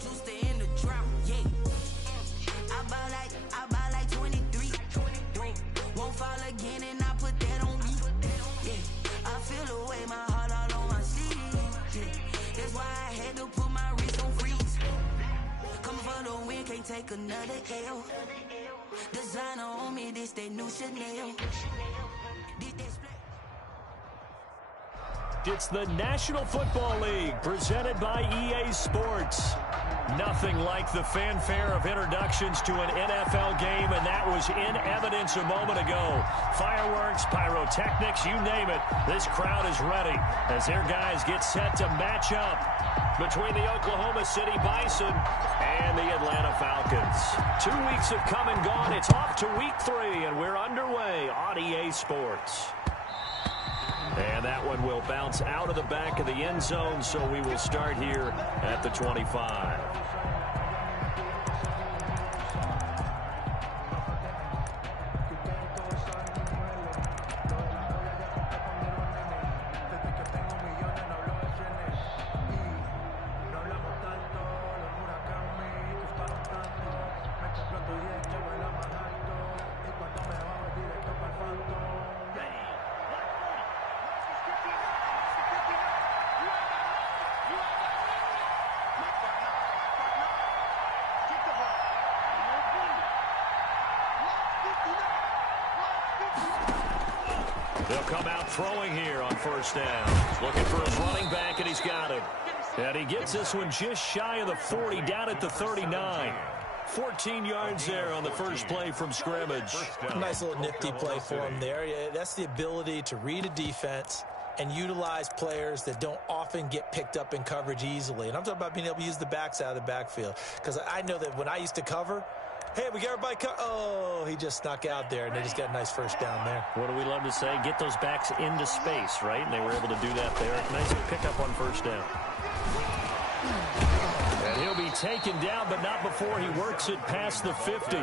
juice to end the drought. Yeah. I buy like 23. Won't fall again and I put that on me. Yeah. I feel the way, my heart all on my sleeve. Yeah. That's why I had to put my wrist on freeze. Coming for the win, can't take another L. Designer on me, this that new Chanel. It's the National Football League presented by EA Sports. Nothing like the fanfare of introductions to an NFL game, and that was in evidence a moment ago. Fireworks, pyrotechnics, you name it. This crowd is ready as their guys get set to match up between the Oklahoma City Bison and the Atlanta Falcons. 2 weeks have come and gone. It's off to week 3, and we're underway on EA Sports. And that one will bounce out of the back of the end zone, so we will start here at the 25. They'll come out throwing here on first down. Looking for his running back, and he's got it. And he gets this one just shy of the 40, down at the 39. 14 yards there on the first play from scrimmage. Nice little nifty play for him there. Yeah, that's the ability to read a defense and utilize players that don't often get picked up in coverage easily. And I'm talking about being able to use the backs out of the backfield. Because I know that when I used to cover, hey, we got everybody oh, he just snuck out there, and they just got a nice first down there. What do we love to say? Get those backs into space, right? And they were able to do that there. Nice pickup on first down. And he'll be taken down, but not before he works it past the 50.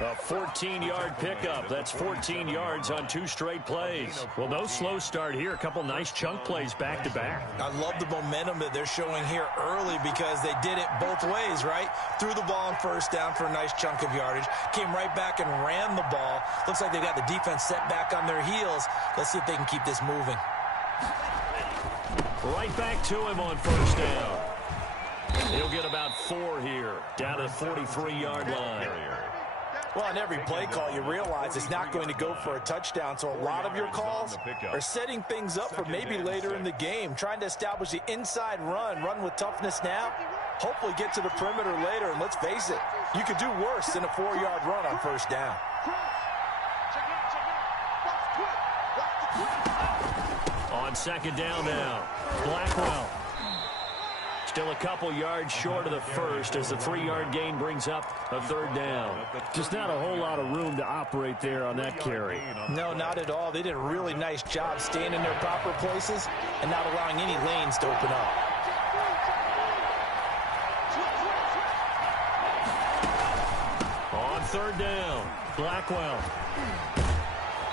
A 14-yard pickup. That's 14 yards on 2 straight plays. Well, no slow start here. A couple nice chunk plays back-to-back. I love the momentum that they're showing here early because they did it both ways, right? Threw the ball on first down for a nice chunk of yardage. Came right back and ran the ball. Looks like they've got the defense set back on their heels. Let's see if they can keep this moving. Right back to him on first down. He'll get about 4 here, down to the 43-yard line. Well, on every play call, you realize it's not going to go for a touchdown, so a lot of your calls are setting things up for maybe later in the game, trying to establish the inside run with toughness now, hopefully get to the perimeter later, and let's face it, you could do worse than a 4-yard run on first down. On second down now, Blackwell. Still a couple yards short of the first as the 3-yard gain brings up a third down. Just not a whole lot of room to operate there on that carry. No, not at all. They did a really nice job staying in their proper places and not allowing any lanes to open up. On third down, Blackwell.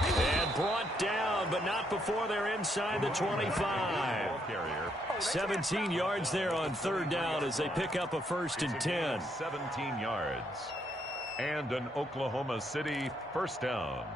And brought down, but not before they're inside the 25. 17 yards there on third down as they pick up a first and 10. 17 yards. And an Oklahoma City first down.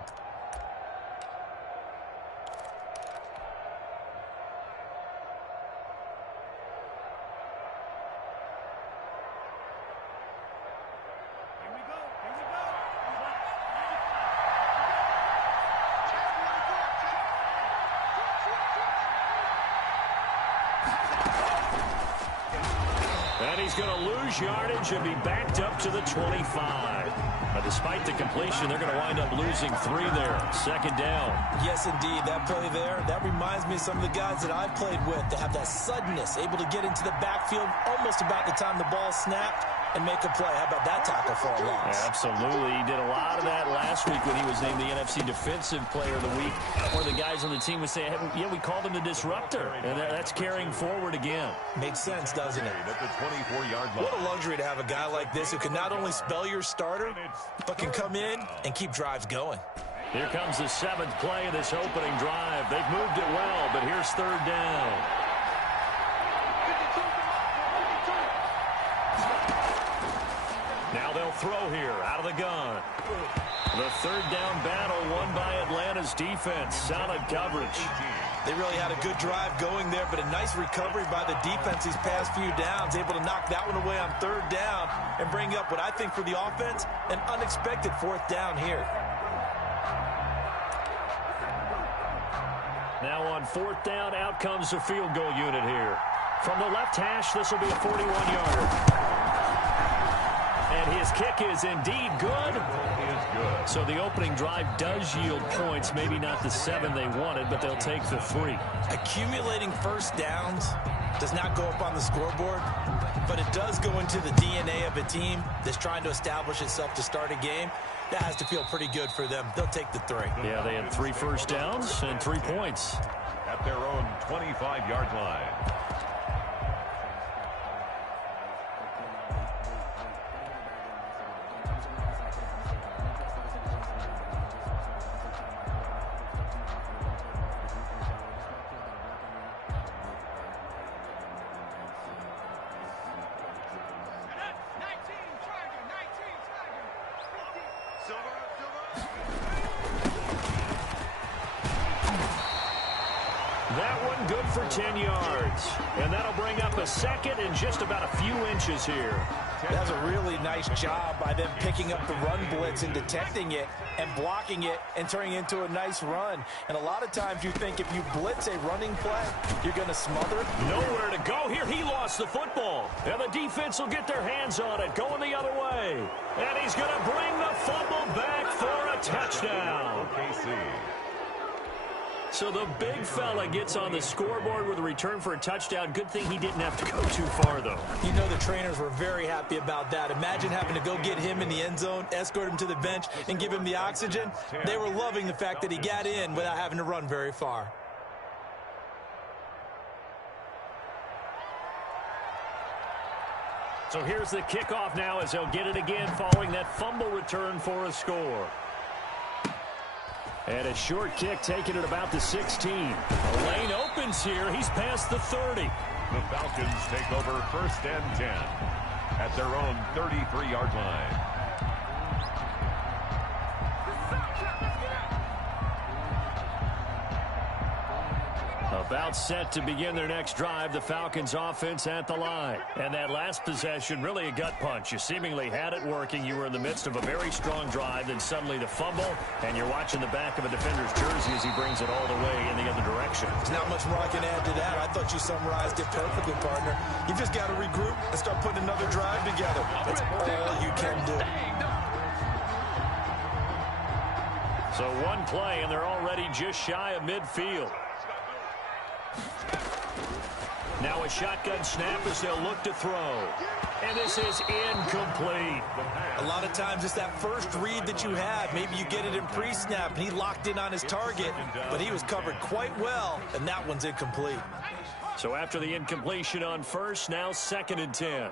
He's going to lose yardage and be backed up to the 25. But despite the completion, they're going to wind up losing 3 there. Second down. Yes, indeed. That play there, that reminds me of some of the guys that I've played with that have that suddenness, able to get into the backfield almost about the time the ball snapped and make a play. How about that tackle for a loss? Yeah, absolutely. He did a lot of that last week when he was named the NFC Defensive Player of the Week. One of the guys on the team would say, hey, yeah, we called him the disruptor. And that's carrying forward again. Makes sense, doesn't it? At the 24-yard line. What a luxury to have a guy like this who can not only spell your starter, but can come in and keep drives going. Here comes the 7th play of this opening drive. They've moved it well, but here's third down. throw here out of the gun. The third down battle won by Atlanta's defense. Solid coverage. They really had a good drive going there, but a nice recovery by the defense these past few downs, able to knock that one away on third down and bring up what I think for the offense, an unexpected fourth down here. Now on fourth down, out comes the field goal unit here. From the left hash, this will be a 41-yarder. And his kick is indeed good. So the opening drive does yield points, maybe not the 7 they wanted, but they'll take the 3. Accumulating first downs does not go up on the scoreboard, but it does go into the DNA of a team that's trying to establish itself to start a game. That has to feel pretty good for them. They'll take the 3. Yeah, they had 3 first downs and 3 points. At their own 25-yard line. That one good for 10 yards. And that'll bring up a second and just about a few inches here. That's a really nice job by them picking up the run blitz and detecting it and blocking it and turning it into a nice run. And a lot of times you think if you blitz a running play, you're going to smother it. Nowhere to go here. He lost the football. And the defense will get their hands on it, going the other way. And he's going to bring the fumble back for a touchdown. OKC. So the big fella gets on the scoreboard with a return for a touchdown. Good thing he didn't have to go too far, though. You know the trainers were very happy about that. Imagine having to go get him in the end zone, escort him to the bench, and give him the oxygen. They were loving the fact that he got in without having to run very far. So here's the kickoff now as they'll get it again following that fumble return for a score. And a short kick taken at about the 16. The lane opens here. He's past the 30. The Falcons take over first and 10 at their own 33-yard line. About set to begin their next drive, the Falcons offense at the line. And that last possession, really a gut punch. You seemingly had it working. You were in the midst of a very strong drive, then suddenly the fumble, and you're watching the back of a defender's jersey as he brings it all the way in the other direction. There's not much more I can add to that. I thought you summarized it perfectly, partner. You just got to regroup and start putting another drive together. That's all you can do. So one play, and they're already just shy of midfield. Now a shotgun snap as they'll look to throw. And this is incomplete. A lot of times it's that first read that you have. Maybe you get it in pre-snap, and he locked in on his target, but he was covered quite well, and that one's incomplete. So after the incompletion on first, now 2nd and 10.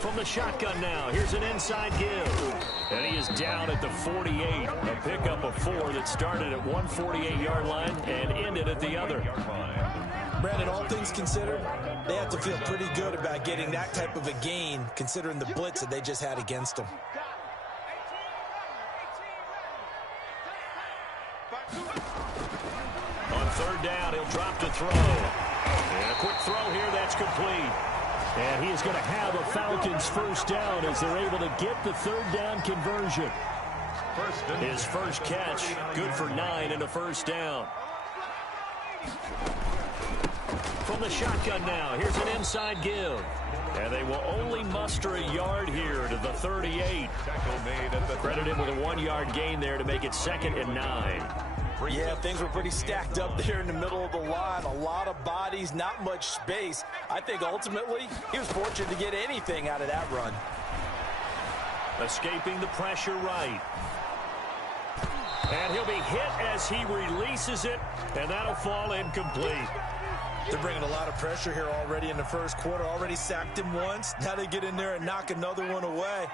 From the shotgun now, here's an inside give. And he is down at the 48. A pickup of 4 that started at 148-yard line and ended at the other. Brandon, all things considered, they have to feel pretty good about getting that type of a gain, considering the blitz that they just had against them. On third down, he'll drop to throw. And a quick throw here, that's complete. And he is going to have a Falcons first down as they're able to get the third down conversion. His first catch, good for 9 and a first down. From the shotgun now, here's an inside give. And they will only muster a yard here to the 38. Credit him with a 1-yard gain there to make it 2nd and 9. Yeah, things were pretty stacked up there in the middle of the line. A lot of bodies, not much space. I think ultimately he was fortunate to get anything out of that run. Escaping the pressure right. And he'll be hit as he releases it, and that'll fall incomplete. They're bringing a lot of pressure here already in the first quarter. Already sacked him once. Now they get in there and knock another one away.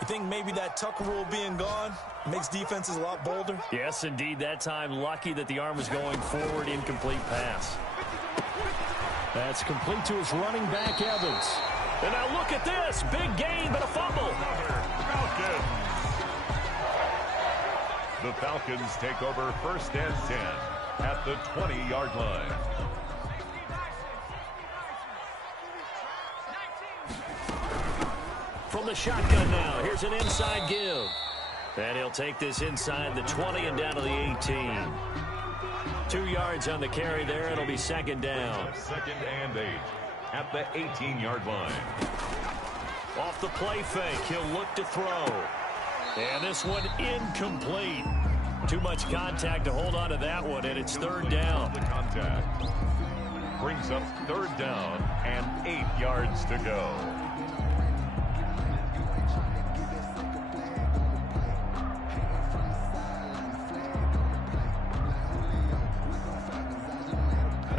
You think maybe that Tucker rule being gone makes defenses a lot bolder? Yes, indeed. That time, lucky that the arm was going forward. Incomplete pass. That's complete to his running back, Evans. And now look at this. Big gain, but a fumble. Falcons. The Falcons take over 1st and 10 at the 20-yard line. From the shotgun now, here's an inside give. And he'll take this inside the 20 and down to the 18. 2 yards on the carry there. It'll be 2nd down. 2nd and 8 at the 18-yard line. Off the play fake, he'll look to throw. And this one incomplete. Too much contact to hold on to that one, and it's 3rd down. The contact brings up 3rd down and 8 yards to go.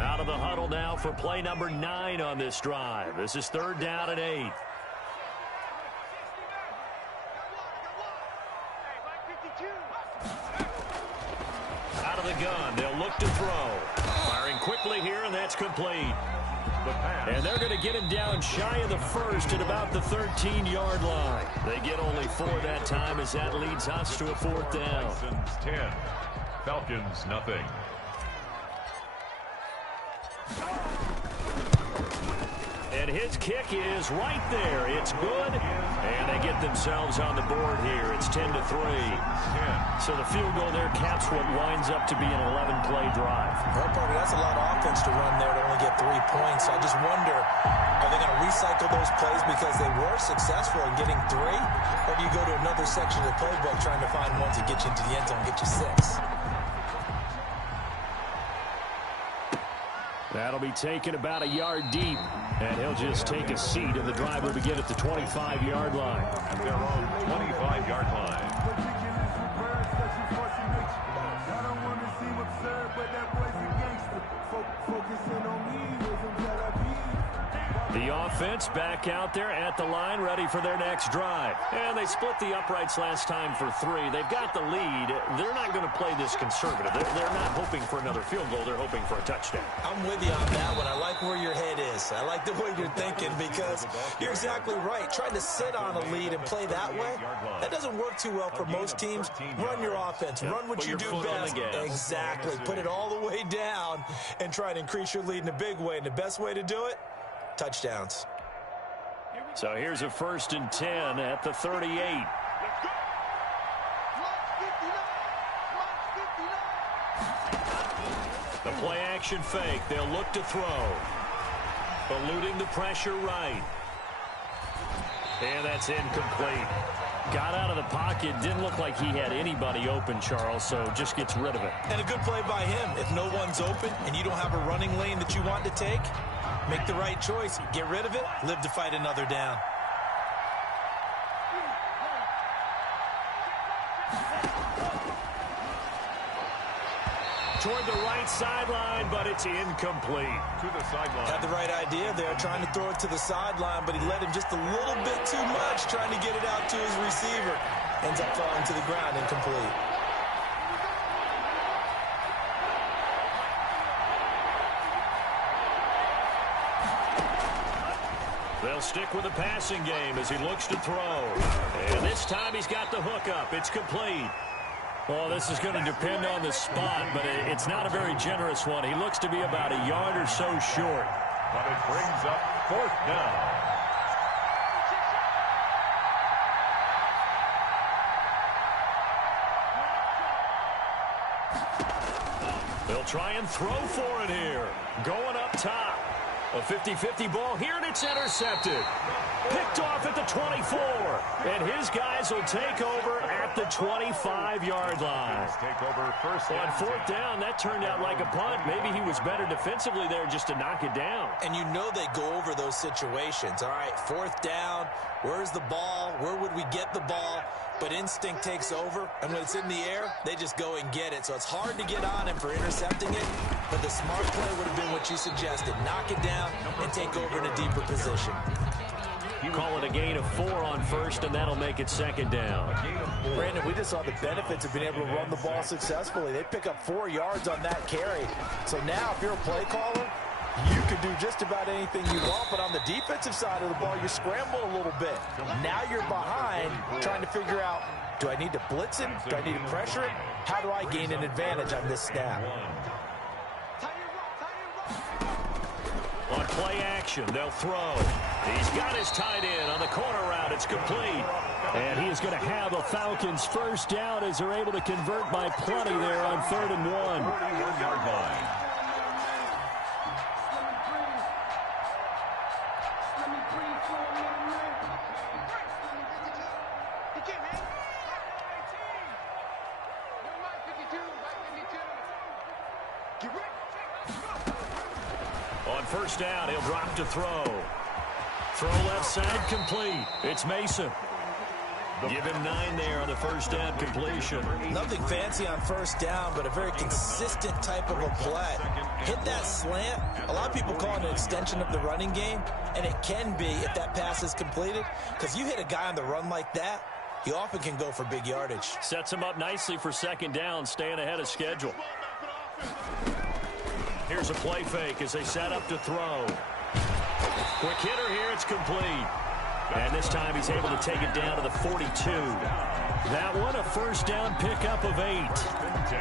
Out of the huddle now for play number 9 on this drive. This is 3rd down and 8. Out of the gun, they'll look to throw. Firing quickly here, and that's complete. And they're going to get him down shy of the 1st at about the 13-yard line. They get only 4 that time as that leads us to a 4th down. 10. Falcons nothing. And his kick is right there. It's good. And they get themselves on the board here. It's 10-3. So the field goal there caps what winds up to be an 11-play drive. Well, Parker, that's a lot of offense to run there to only get 3 points. I just wonder, are they going to recycle those plays because they were successful in getting 3? Or do you go to another section of the playbook trying to find ones that get you into the end zone and get you 6? That'll be taken about a yard deep, and he'll just take a seat, and the drive will begin at the 25-yard line. At their own 25-yard line. The offense back out there at the line, ready for their next drive. And they split the uprights last time for 3. They've got the lead. They're not going to play this conservative. They're not hoping for another field goal. They're hoping for a touchdown. I'm with you on that one. I like where your head is. I like the way you're thinking because you're exactly right. Trying to sit on a lead and play that way, that doesn't work too well for most teams. Run your offense. Run what you do best. Exactly. Put it all the way down and try to increase your lead in a big way. And the best way to do it, touchdowns. So here's a 1st and 10 at the 38. The play action fake. They'll look to throw. Eluding the pressure right. And that's incomplete. Got out of the pocket. Didn't look like he had anybody open, Charles, so just gets rid of it. And a good play by him. If no one's open and you don't have a running lane that you want to take, make the right choice. Get rid of it. Live to fight another down. Toward the right sideline, but it's incomplete. To the sideline. Had the right idea there, trying to throw it to the sideline, but he led him just a little bit too much, trying to get it out to his receiver. Ends up falling to the ground, incomplete. They'll stick with the passing game as he looks to throw. And this time he's got the hook up. It's complete. Well, this is going to depend on the spot, but it's not a very generous one. He looks to be about a yard or so short. But it brings up 4th down. They'll try and throw for it here. Going up top. A 50-50 ball here, and it's intercepted. Picked off at the 24. And his guys will take over at the 25-yard line. Take over 1st On 4th down, that turned out like a punt. Maybe he was better defensively there just to knock it down. And you know they go over those situations. All right, 4th down. Where's the ball? Where would we get the ball? But instinct takes over, and when it's in the air, they just go and get it. So it's hard to get on him for intercepting it, but the smart play would have been what you suggested. Knock it down and take over in a deeper position. You call it a gain of 4 on 1st, and that'll make it 2nd down. Brandon, we just saw the benefits of being able to run the ball successfully. They pick up 4 yards on that carry. So now, if you're a play caller, You can do just about anything you want, but on the defensive side of the ball, you scramble a little bit. Now you're behind, trying to figure out, do I need to blitz him? Do I need to pressure him? How do I gain an advantage on this snap? On play action, they'll throw. He's got his tight end on the corner route. It's complete. And he is going to have a Falcons first down as they're able to convert by plenty there on 3rd and 1. 41-yard line. On first down, he'll drop to throw. Throw left side, complete. It's Mason. Give him 9 there on the first down completion. Nothing fancy on first down, but a very consistent type of a play. Hit that slant. A lot of people call it an extension of the running game, and it can be if that pass is completed, because you hit a guy on the run like that, he often can go for big yardage. Sets him up nicely for second down, staying ahead of schedule. Here's a play fake as they set up to throw. Quick hitter here, it's complete. And this time he's able to take it down to the 42. That one, a first down pickup of 8.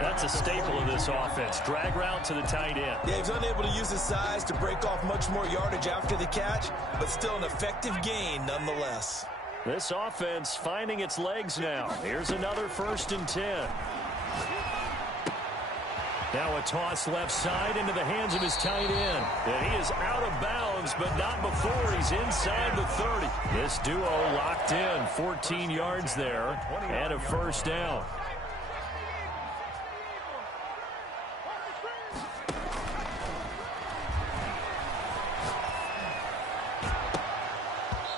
That's a staple of this offense. Drag route to the tight end. Yeah, he's unable to use his size to break off much more yardage after the catch, but still an effective gain nonetheless. This offense finding its legs now. Here's another 1st and 10. Now a toss left side into the hands of his tight end. And he is out of bounds, but not before he's inside the 30. This duo locked in. 14 yards there and a first down.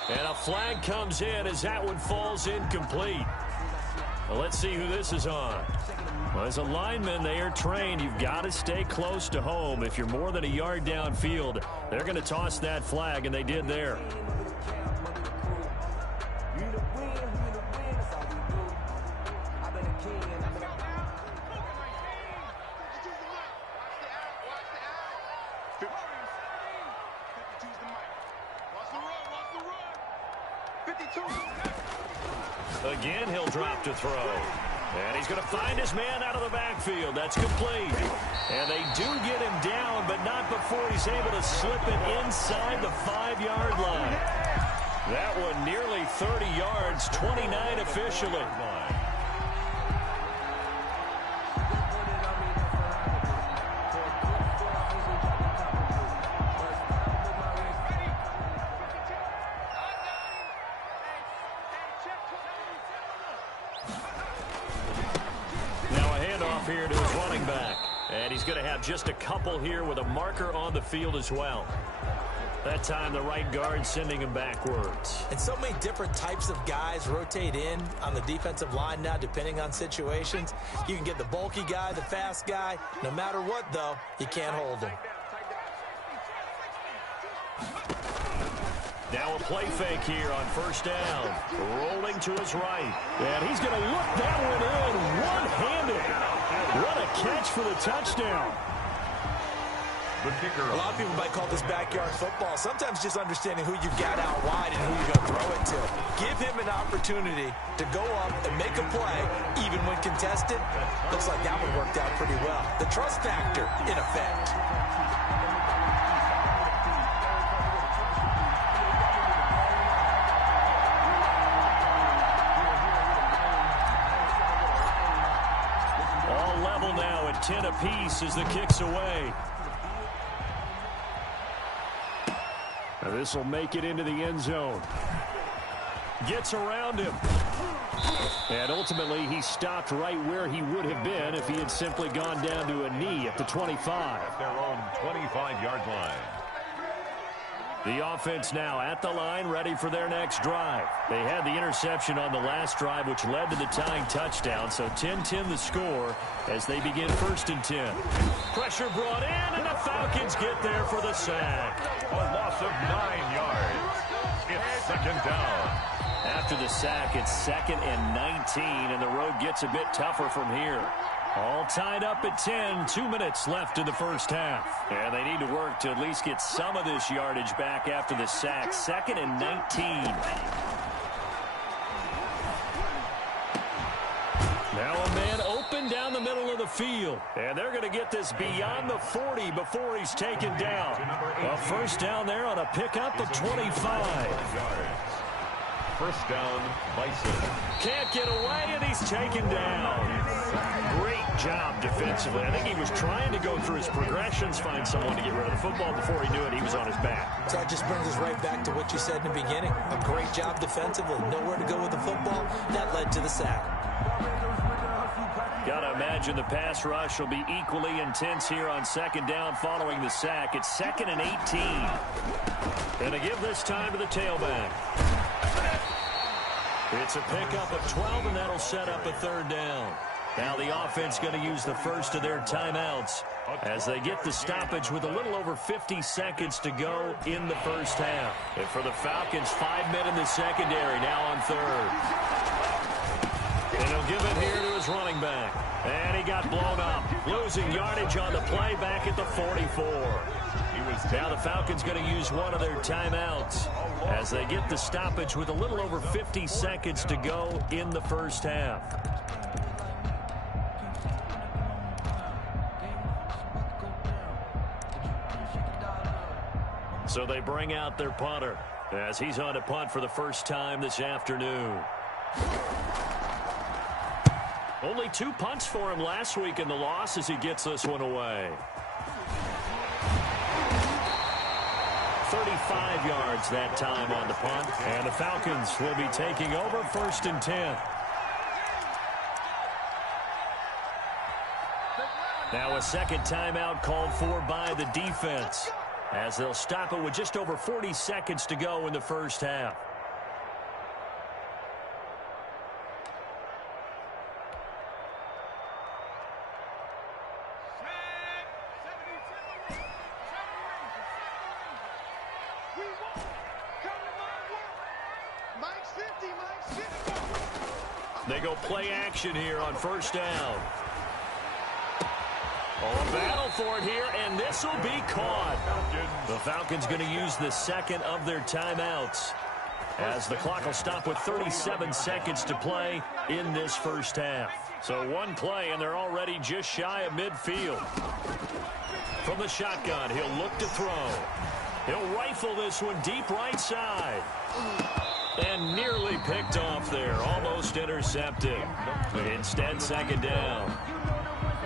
And a flag comes in as that one falls incomplete. Well, let's see who this is on. Well, as a lineman, they are trained. You've got to stay close to home. If you're more than a yard downfield, they're going to toss that flag, and they did there. Again, he'll drop to throw. And he's going to find his man out of the backfield. That's complete. And they do get him down, but not before he's able to slip it inside the 5-yard line. That one nearly 30 yards, 29 officially. Here to his running back. And he's going to have just a couple here with a marker on the field as well. That time the right guard sending him backwards. And so many different types of guys rotate in on the defensive line now depending on situations. You can get the bulky guy, the fast guy. No matter what, though, you can't hold him. Now a play fake here on first down. Rolling to his right. And he's going to look that one in one-handed. What a catch for the touchdown. The kicker. A lot of people might call this backyard football. Sometimes just understanding who you've got out wide and who you're going to throw it to. Give him an opportunity to go up and make a play, even when contested. Looks like that one worked out pretty well. The trust factor in effect. All level now at 10 apiece as the kick's away. Now this will make it into the end zone. Gets around him. And ultimately he stopped right where he would have been if he had simply gone down to a knee at the 25. At their own 25-yard line. The offense now at the line, ready for their next drive. They had the interception on the last drive, which led to the tying touchdown. So 10-10 the score as they begin 1st and 10. Pressure brought in, and the Falcons get there for the sack. A loss of 9 yards. It's second down. After the sack, it's 2nd and 19, and the road gets a bit tougher from here. All tied up at 10, 2 minutes left in the first half. And they need to work to at least get some of this yardage back after the sack. 2nd and 19. Now a man open down the middle of the field. And they're going to get this beyond the 40 before he's taken down. A first down there on a pickup of 25. First down, Bison. Can't get away, and he's taken down. Great job defensively. I think he was trying to go through his progressions, find someone to get rid of the football. Before he knew it, he was on his back. So that just brings us right back to what you said in the beginning. A great job defensively. Nowhere to go with the football. That led to the sack. Got to imagine the pass rush will be equally intense here on 2nd down following the sack. It's 2nd and 18. And to give this time to the tailback. It's a pickup of 12, and that'll set up a 3rd down. Now the offense going to use the first of their timeouts as they get the stoppage with a little over 50 seconds to go in the first half. And for the Falcons, 5 men in the secondary now on 3rd. And he'll give it here to his running back. And he got blown up, losing yardage on the play back at the 44. Now the Falcons going to use one of their timeouts as they get the stoppage with a little over 50 seconds to go in the first half. So they bring out their punter as he's on to punt for the first time this afternoon. Only 2 punts for him last week in the loss as he gets this one away. 35 yards that time on the punt. And the Falcons will be taking over 1st and 10. Now a second timeout called for by the defense as they'll stop it with just over 40 seconds to go in the first half. They go play action here on 1st down. Oh, a battle for it here, and this will be caught. The Falcons going to use the 2nd of their timeouts as the clock will stop with 37 seconds to play in this first half. So one play, and they're already just shy of midfield. From the shotgun, he'll look to throw. He'll rifle this one deep right side. And nearly picked off there, almost intercepted. Instead, 2nd down.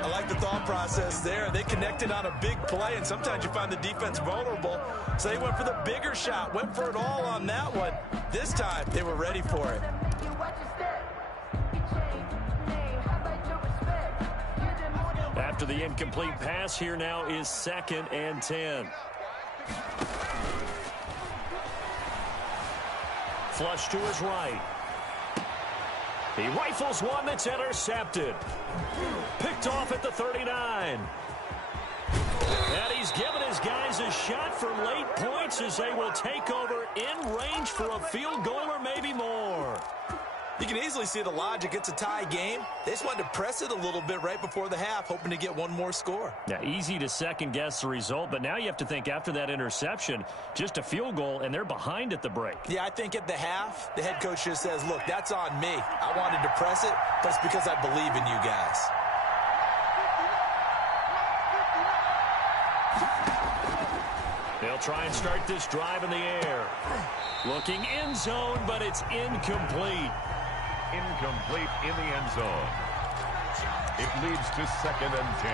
I like the thought process there. They connected on a big play, and sometimes you find the defense vulnerable. So they went for the bigger shot, went for it all on that one. This time, they were ready for it. After the incomplete pass, here now is 2nd and 10. Flush to his right. He rifles one that's intercepted. Picked off at the 39. And he's given his guys a shot for late points as they will take over in range for a field goal or maybe more. You can easily see the logic. It's a tie game. They just wanted to press it a little bit right before the half, hoping to get one more score. Yeah, easy to second-guess the result, but now you have to think after that interception, just a field goal, and they're behind at the break. Yeah, I think at the half, the head coach just says, look, that's on me. I wanted to press it, but it's because I believe in you guys. They'll try and start this drive in the air. Looking end zone, but it's incomplete. Incomplete in the end zone. It leads to 2nd and 10.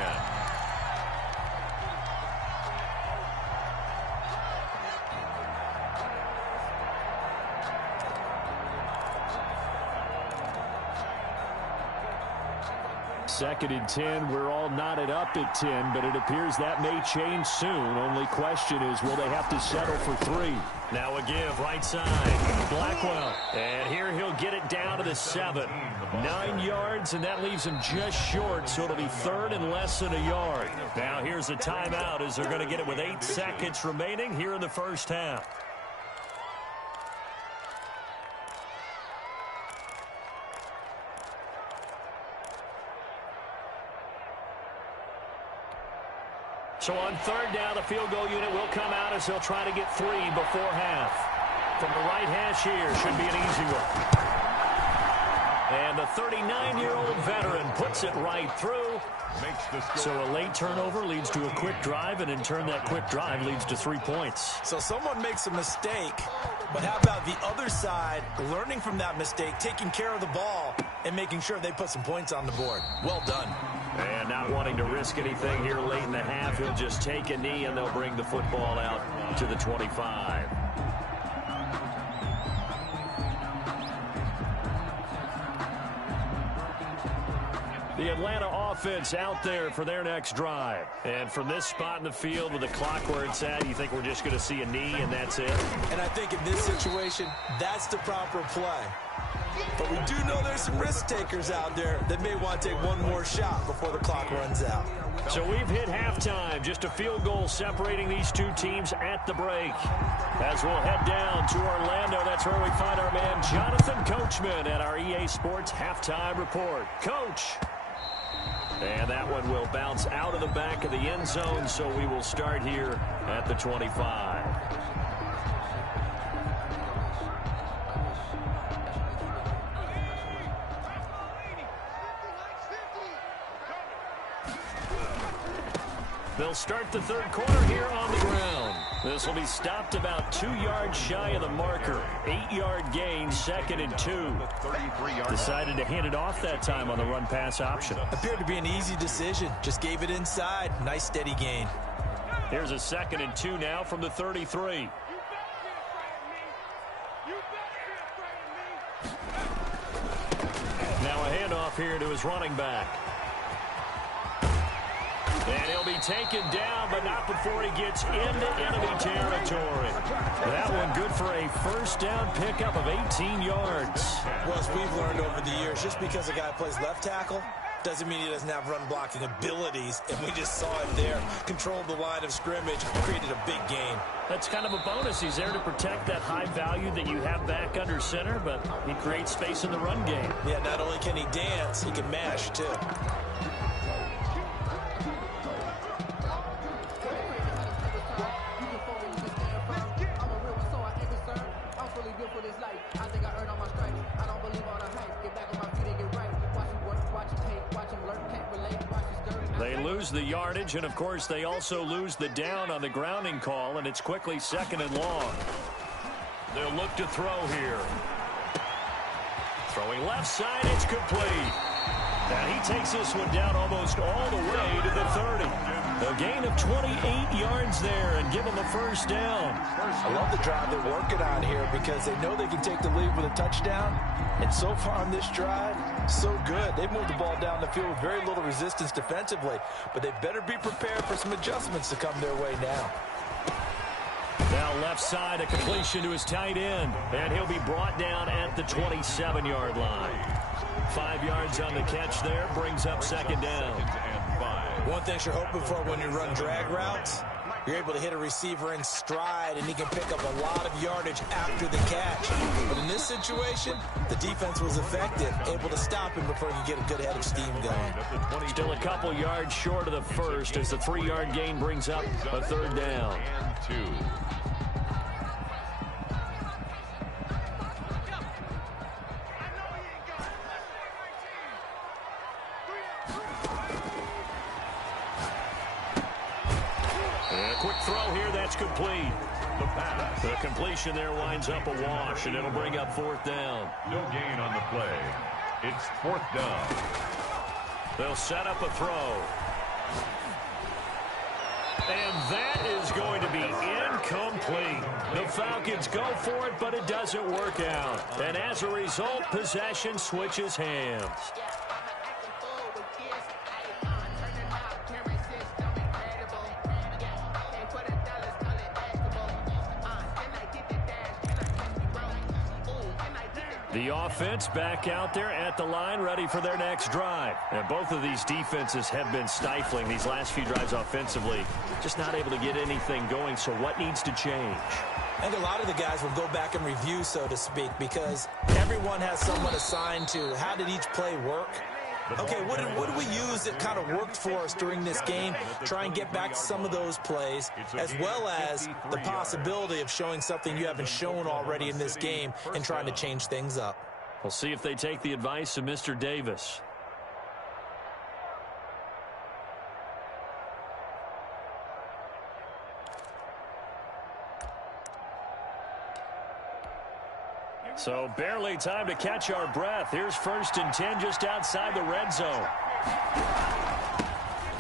Second and 10, we're all knotted up at 10, but it appears that may change soon. Only question is, will they have to settle for 3? Now a give, right side, Blackwell. And here he'll get it down to the 7. 9 yards, and that leaves him just short, so it'll be 3rd and less than a yard. Now here's a timeout as they're going to get it with 8 seconds remaining here in the first half. So on third down, the field goal unit will come out as they'll try to get 3 before half. From the right hash here, should be an easy one. And the 39-year-old veteran puts it right through. So a late turnover leads to a quick drive, and in turn that quick drive leads to 3 points. So someone makes a mistake, but how about the other side learning from that mistake, taking care of the ball, and making sure they put some points on the board? Well done. And not wanting to risk anything here late in the half, he'll just take a knee, and they'll bring the football out to the 25. The Atlanta offense out there for their next drive. And from this spot in the field with the clock where it's at, you think we're just going to see a knee and that's it? And I think in this situation, that's the proper play. But we do know there's some risk takers out there that may want to take one more shot before the clock runs out. So we've hit halftime. Just a field goal separating these two teams at the break. As we'll head down to Orlando, that's where we find our man Jonathan Coachman at our EA Sports Halftime Report. Coach. And that one will bounce out of the back of the end zone, so we will start here at the 25. They'll start the third quarter here on the ground. This will be stopped about 2 yards shy of the marker. 8-yard gain, 2nd and 2. Decided to hand it off that time on the run-pass option. Appeared to be an easy decision. Just gave it inside. Nice steady gain. Here's a 2nd and 2 now from the 33. Now a handoff here to his running back. And he'll be taken down, but not before he gets into enemy territory. That one good for a first down pickup of 18 yards. Well, as we've learned over the years, just because a guy plays left tackle doesn't mean he doesn't have run-blocking abilities. And we just saw him there, controlled the line of scrimmage, created a big gain. That's kind of a bonus. He's there to protect that high value that you have back under center, but he creates space in the run game. Yeah, not only can he dance, he can mash, too. They lose the yardage, and of course they also lose the down on the grounding call, and it's quickly 2nd and long. They'll look to throw here. Throwing left side, it's complete. And he takes this one down almost all the way to the 30. A gain of 28 yards there and give them a first down. I love the drive they're working on here because they know they can take the lead with a touchdown. And so far on this drive, so good. They've moved the ball down the field with very little resistance defensively. But they better be prepared for some adjustments to come their way now. Now left side, a completion to his tight end. And he'll be brought down at the 27-yard line. 5 yards on the catch there, brings up 2nd down. One thing you're hoping for when you run drag routes, you're able to hit a receiver in stride, and he can pick up a lot of yardage after the catch. But in this situation, the defense was effective, able to stop him before he could get a good head of steam going. Still a couple yards short of the first as the 3-yard gain brings up a 3rd down. Complete. The completion there winds up a wash, and it'll bring up 4th down. No gain on the play. It's 4th down. They'll set up a throw. And that is going to be incomplete. The Falcons go for it, but it doesn't work out. And as a result, possession switches hands. The offense back out there at the line, ready for their next drive. And both of these defenses have been stifling these last few drives offensively. Just not able to get anything going, so what needs to change? I think a lot of the guys will go back and review, so to speak, because everyone has someone assigned to how did each play work. Okay, what did we use that kind of worked for us during this game? Try and get back to some of those plays, as well as the possibility of showing something you haven't shown already in this game and trying to change things up. We'll see if they take the advice of Mr. Davis. So barely time to catch our breath. Here's 1st and 10 just outside the red zone.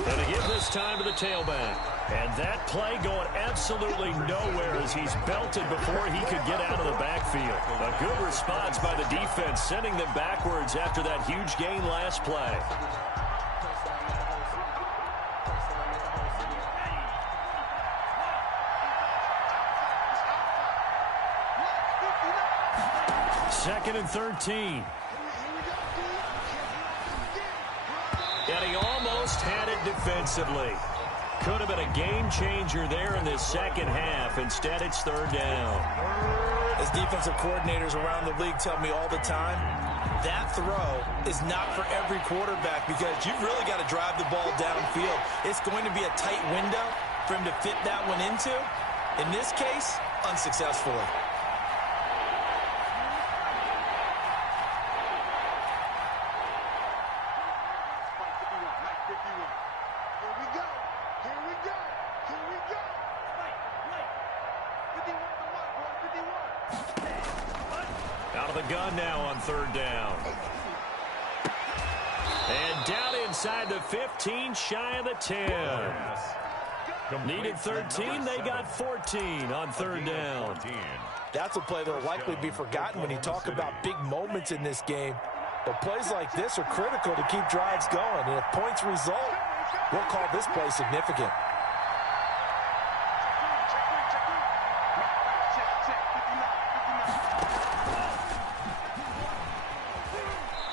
And to give this time to the tailback. And that play going absolutely nowhere as he's belted before he could get out of the backfield. A good response by the defense, sending them backwards after that huge gain last play. Second and 13. And he almost had it defensively. Could have been a game changer there in this second half. Instead, it's 3rd down. As defensive coordinators around the league tell me all the time, that throw is not for every quarterback because you've really got to drive the ball downfield. It's going to be a tight window for him to fit that one into. In this case, unsuccessfully. Out of the gun now on 3rd down. And down inside the 15, shy of the 10. Needed 13, they got 14 on 3rd down. That's a play that will likely be forgotten when you talk about big moments in this game. But plays like this are critical to keep drives going. And if points result, we'll call this play significant.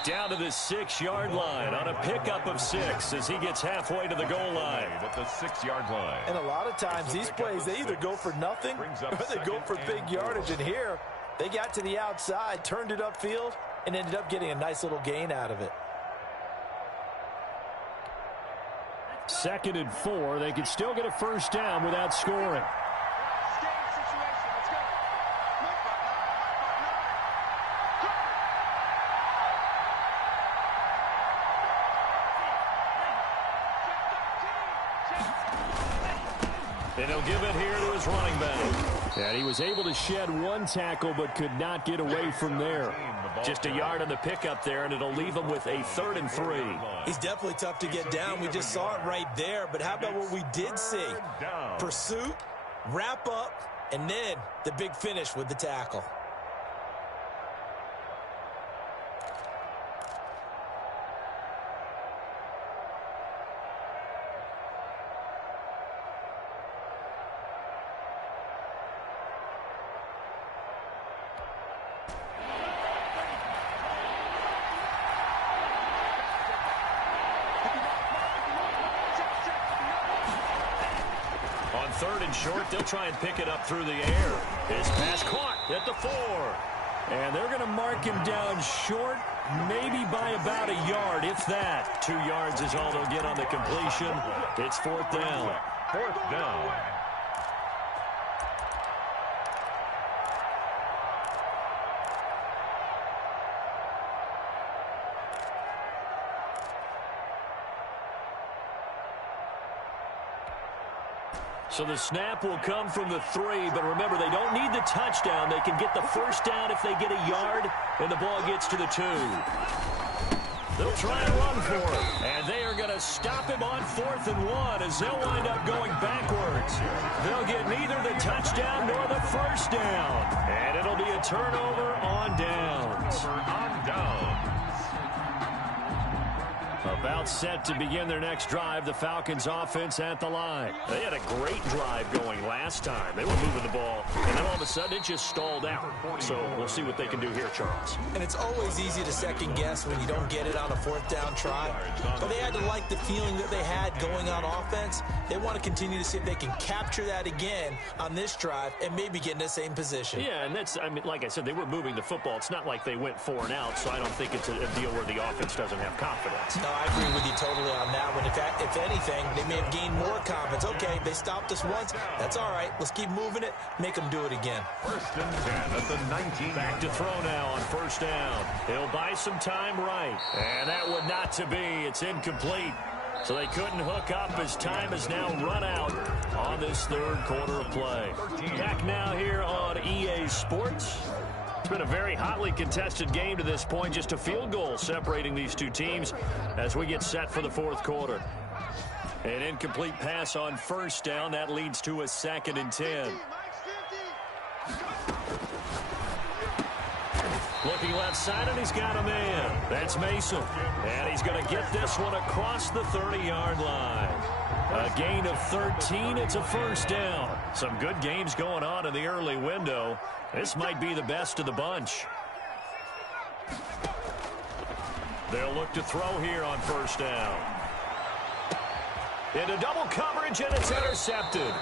Down to the 6-yard line on a pickup of 6 as he gets halfway to the goal line. At the 6-yard line. And a lot of times these plays, they either go for nothing or they go for big yardage. And here, they got to the outside, turned it upfield, and ended up getting a nice little gain out of it. 2nd and 4. They could still get a 1st down without scoring. And he'll give it here to his running back. And he was able to shed one tackle but could not get away from there. Just a yard on the pickup there, and it'll leave him with a 3rd and 3. He's definitely tough to get down. We just saw it right there. But how about what we did see? Pursuit, wrap up, and then the big finish with the tackle. On 3rd and short, they'll try and pick it up through the air. His pass caught at the 4. And they're going to mark him down short, maybe by about a yard, if that. 2 yards is all they'll get on the completion. It's 4th down. 4th down. So the snap will come from the 3, but remember, they don't need the touchdown. They can get the 1st down if they get a yard, and the ball gets to the 2. They'll try and run for it, and they are going to stop him on 4th and 1 as they'll wind up going backwards. They'll get neither the touchdown nor the 1st down, and it'll be a turnover on downs. About set to begin their next drive, the Falcons offense at the line. They had a great drive going last last time. They were moving the ball, and then all of a sudden it just stalled out. So we'll see what they can do here, Charles. And it's always easy to second guess when you don't get it on a fourth down try. But they had to like the feeling that they had going on offense. They want to continue to see if they can capture that again on this drive and maybe get in the same position. Yeah, and that's, I mean, like I said, they were moving the football. It's not like they went 4 and out, so I don't think it's a deal where the offense doesn't have confidence. No, I agree with you totally on that one. If anything, they may have gained more confidence. Okay, they stopped us once. That's all right. Let's keep moving it. Make them do it again. 1st and 10 at the 19. Back to throw now on 1st down. He'll buy some time right. And that would not to be. It's incomplete. So they couldn't hook up as time has now run out on this 3rd quarter of play. Back now here on EA Sports. It's been a very hotly contested game to this point. Just a field goal separating these two teams as we get set for the 4th quarter. An incomplete pass on 1st down. That leads to a 2nd and 10. Looking left side, and he's got a man. That's Mason. And he's going to get this one across the 30-yard line. A gain of 13. It's a 1st down. Some good games going on in the early window. This might be the best of the bunch. They'll look to throw here on 1st down. Into double coverage, and it's intercepted.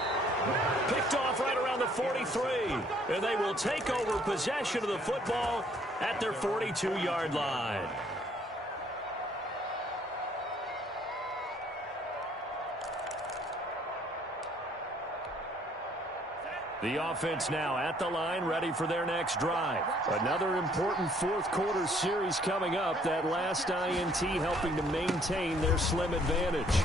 Picked off right around the 43. And they will take over possession of the football at their 42-yard line. The offense now at the line, ready for their next drive. Another important 4th quarter series coming up. That last INT helping to maintain their slim advantage.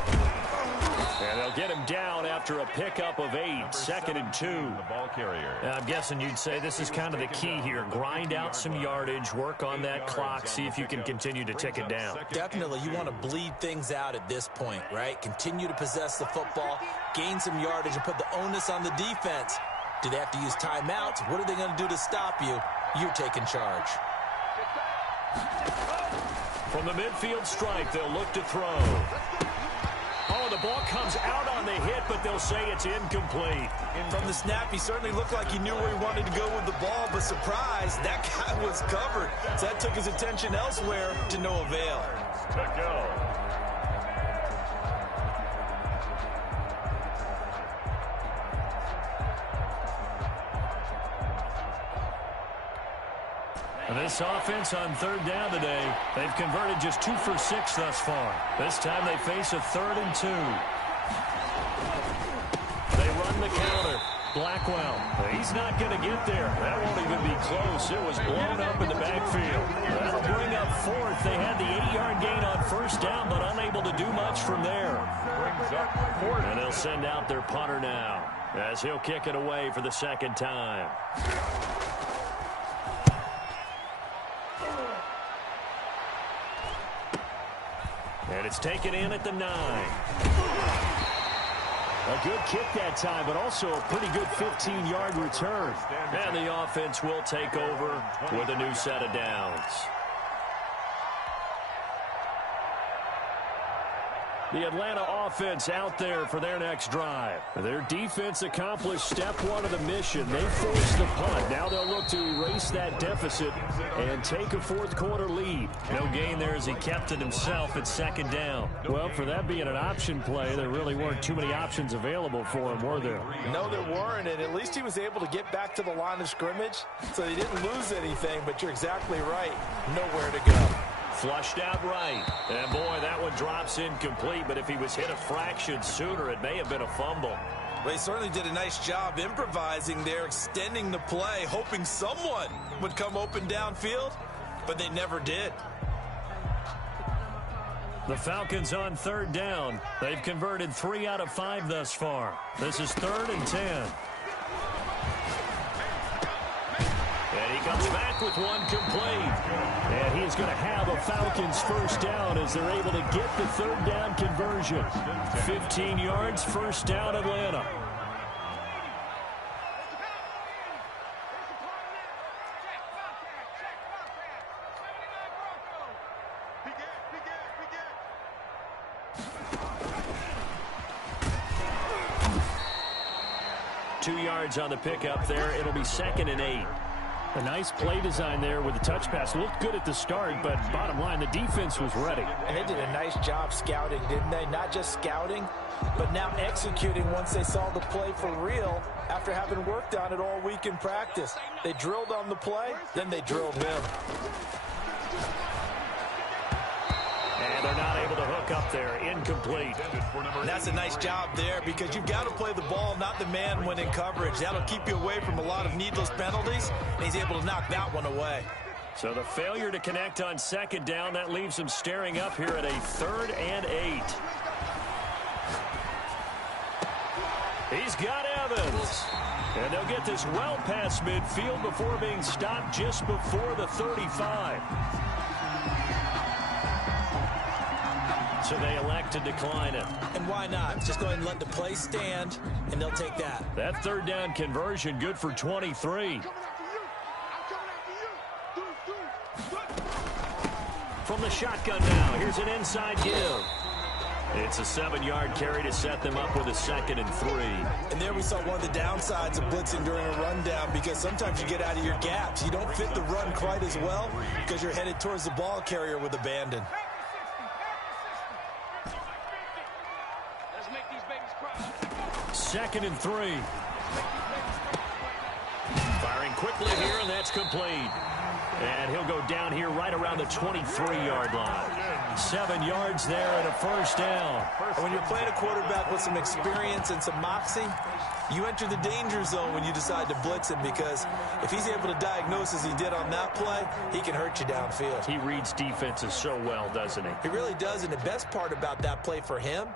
And they'll get him down after a pickup of 8, 2nd and 2. The ball carrier. I'm guessing you'd say this is kind of the key here. Grind out some yardage, work on that clock, see if you can continue to tick it down. Definitely, you want to bleed things out at this point, right? Continue to possess the football, gain some yardage, and put the onus on the defense. Do they have to use timeouts? What are they going to do to stop you? You're taking charge. From the midfield stripe, they'll look to throw. Oh, the ball comes out on the hit, but they'll say it's incomplete. From the snap, he certainly looked like he knew where he wanted to go with the ball, but surprise, that guy was covered. So that took his attention elsewhere to no avail. To go. This offense on 3rd down today, they've converted just 2 for 6 thus far. This time they face a 3rd and 2. They run the counter. Blackwell, he's not going to get there. That won't even be close. It was blown up in the backfield. That'll bring up 4th. They had the 8-yard gain on 1st down, but unable to do much from there. Brings up 4th. And they'll send out their punter now as he'll kick it away for the 2nd time. And it's taken in at the 9. A good kick that time, but also a pretty good 15-yard return. And the offense will take over with a new set of downs. The Atlanta offense out there for their next drive. Their defense accomplished step 1 of the mission. They forced the punt. Now they'll look to erase that deficit and take a 4th quarter lead. No gain there as he kept it himself at 2nd down. Well, for that being an option play, there really weren't too many options available for him, were there? No, there weren't, and at least he was able to get back to the line of scrimmage, so he didn't lose anything, but you're exactly right. Nowhere to go. Flushed out right. And, boy, that one drops incomplete. But if he was hit a fraction sooner, it may have been a fumble. Well, he certainly did a nice job improvising there, extending the play, hoping someone would come open downfield, but they never did. The Falcons on 3rd down. They've converted 3 out of 5 thus far. This is 3rd and 10. And he comes back with one complete. And he's going to have a Falcons 1st down as they're able to get the 3rd down conversion. 15 yards, 1st down Atlanta. 2 yards on the pickup there. It'll be 2nd and 8. A nice play design there with the touch pass. Looked good at the start, but bottom line, the defense was ready. And they did a nice job scouting, didn't they? Not just scouting, but now executing once they saw the play for real after having worked on it all week in practice. They drilled on the play, then they drilled him. And they're not able to hook up there. Incomplete. And that's a nice job there because you've got to play the ball, not the man when in coverage. That'll keep you away from a lot of needless penalties, and he's able to knock that one away. So the failure to connect on 2nd down, that leaves them staring up here at a 3rd and 8. He's got Evans. And they'll get this well past midfield before being stopped just before the 35. So they elect to decline it. And why not? Just go ahead and let the play stand, and they'll take that. That 3rd down conversion good for 23. From the shotgun now, here's an inside give. It's a 7-yard carry to set them up with a 2nd and 3. And there we saw one of the downsides of blitzing during a rundown because sometimes you get out of your gaps. You don't fit the run quite as well because you're headed towards the ball carrier with abandon. 2nd and 3. Firing quickly here, and that's complete. And he'll go down here right around the 23-yard line. 7 yards there and a 1st down. And when you're playing a quarterback with some experience and some moxie, you enter the danger zone when you decide to blitz him because if he's able to diagnose as he did on that play, he can hurt you downfield. He reads defenses so well, doesn't he? He really does, and the best part about that play for him,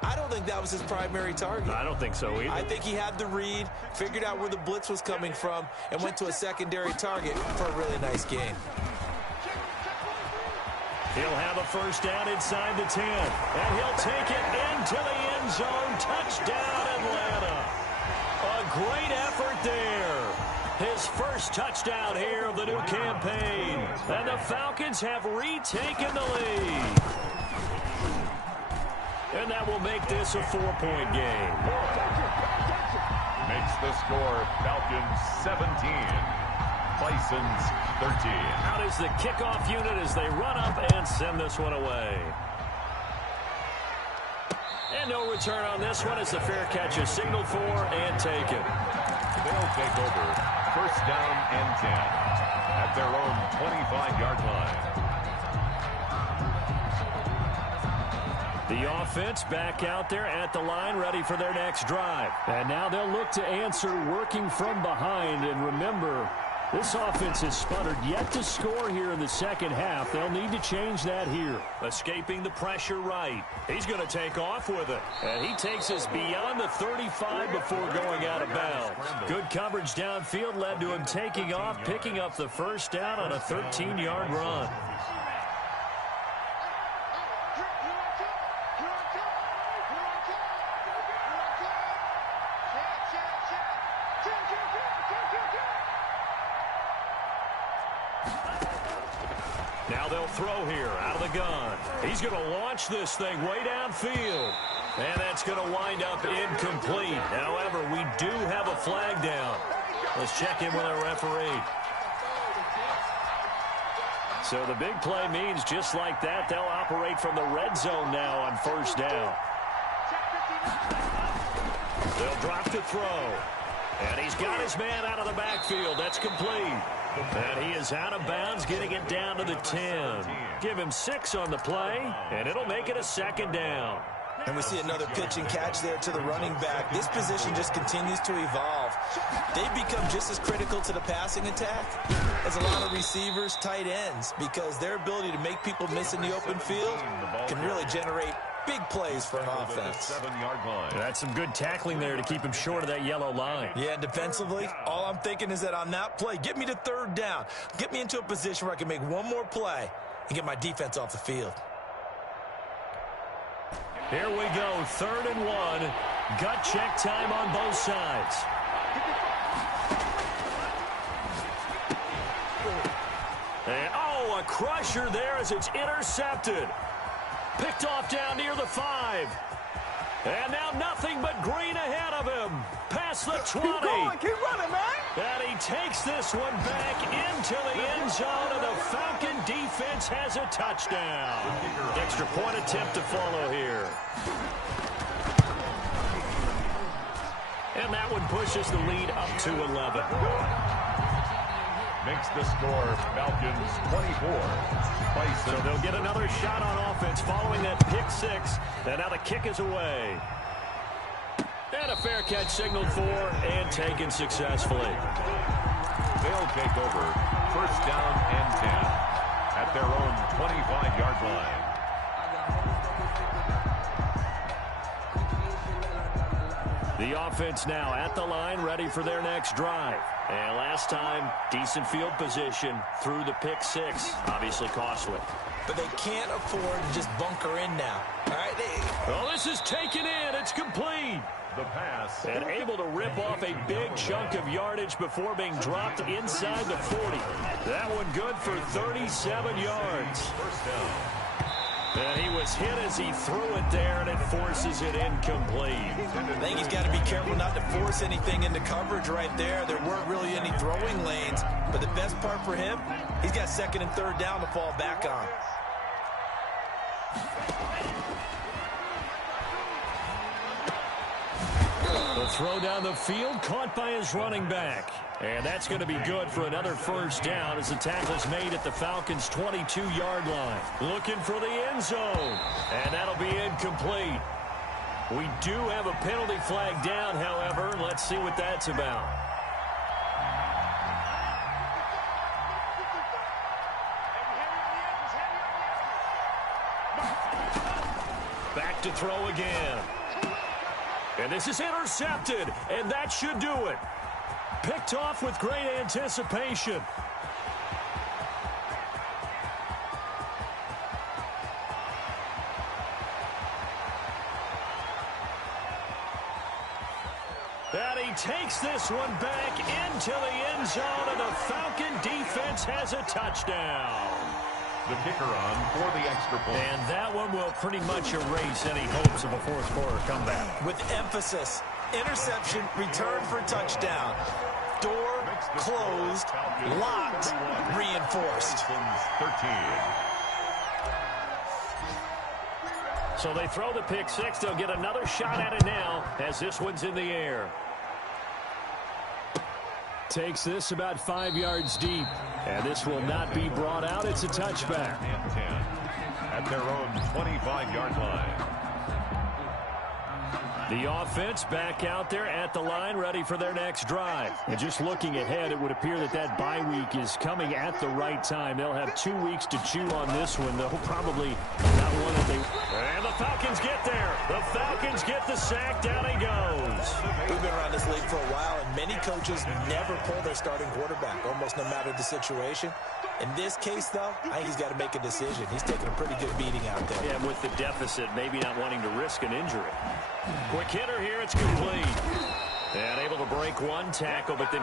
I don't think that was his primary target. I don't think so either. I think he had the read, figured out where the blitz was coming from, and went to a secondary target for a really nice gain. He'll have a 1st down inside the 10, and he'll take it into the end zone. Touchdown, Atlanta. A great effort there. His 1st touchdown here of the new campaign. And the Falcons have retaken the lead. And that will make this a 4-point game. Makes the score Falcons 17, Bisons 13. Out is the kickoff unit as they run up and send this one away. And no return on this one as the fair catch is signaled for and taken. They'll take over 1st down and 10 at their own 25-yard line. The offense back out there at the line, ready for their next drive. And now they'll look to answer working from behind. And remember, this offense has sputtered yet to score here in the 2nd half. They'll need to change that here. Escaping the pressure right. He's going to take off with it. And he takes us beyond the 35 before going out of bounds. Good coverage downfield led to him taking off, picking up the 1st down on a 13-yard run. Now they'll throw here out of the gun. He's going to launch this thing way downfield. And that's going to wind up incomplete. However, we do have a flag down. Let's check in with our referee. So the big play means just like that, they'll operate from the red zone now on 1st down. They'll drop to throw. And he's got his man out of the backfield. That's complete. And he is out of bounds, getting it down to the 10. Give him 6 on the play, and it'll make it a 2nd down. And we see another pitch and catch there to the running back. This position just continues to evolve. They've become just as critical to the passing attack as a lot of receivers, tight ends, because their ability to make people miss in the open field can really generate big plays for an offense. 7-yard line. That's some good tackling there to keep him short of that yellow line. Yeah, defensively, all I'm thinking is that on that play, get me to 3rd down. Get me into a position where I can make one more play and get my defense off the field. Here we go, 3rd and 1. Gut check time on both sides. And, a crusher there as it's intercepted. Picked off down near the 5. And now nothing but green ahead of him. Pass across the 20. Keep running, man. And he takes this one back into the end zone, and the Falcon defense has a touchdown. Extra point attempt to follow here. And that one pushes the lead up to 11. Makes the score Falcons 24. So they'll get another shot on offense following that pick six. And now the kick is away. And a fair catch signaled for and taken successfully. They'll take over first down and 10 at their own 25-yard line. The offense now at the line, ready for their next drive. And last time, decent field position through the pick six. Obviously costly. But they can't afford to just bunker in now. All right. Well, this is taken in. It's complete. The pass. And able to rip off a big chunk of yardage before being dropped inside the 40. That one good for 37 yards. First down. And he was hit as he threw it there, and it forces it incomplete. I think he's got to be careful not to force anything into coverage right there. There weren't really any throwing lanes. But the best part for him, he's got second and third down to fall back on. The throw down the field, caught by his running back. And that's going to be good for another first down as the tackle is made at the Falcons' 22-yard line. Looking for the end zone. And that'll be incomplete. We do have a penalty flag down, however. Let's see what that's about. Back to throw again. And this is intercepted, and that should do it. Picked off with great anticipation. And he takes this one back into the end zone, and the Falcon defense has a touchdown. The kicker on for the extra point. And that one will pretty much erase any hopes of a fourth quarter comeback. With emphasis, interception, return for touchdown. Door closed, locked, reinforced. 13. So they throw the pick six. They'll get another shot at it now as this one's in the air. Takes this about 5 yards deep. And this will not be brought out. It's a touchback. And 10 at their own 25-yard line. The offense back out there at the line, ready for their next drive. And just looking ahead, it would appear that bye week is coming at the right time. They'll have 2 weeks to chew on this one. They'll probably not one that they... And the Falcons get there. The Falcons get the sack. Down he goes. We've been around this league for a while, and many coaches never pull their starting quarterback, almost no matter the situation. In this case, though, I think he's got to make a decision. He's taking a pretty good beating out there. Yeah, with the deficit, maybe not wanting to risk an injury. Quick hitter here, it's complete. And able to break one tackle, but then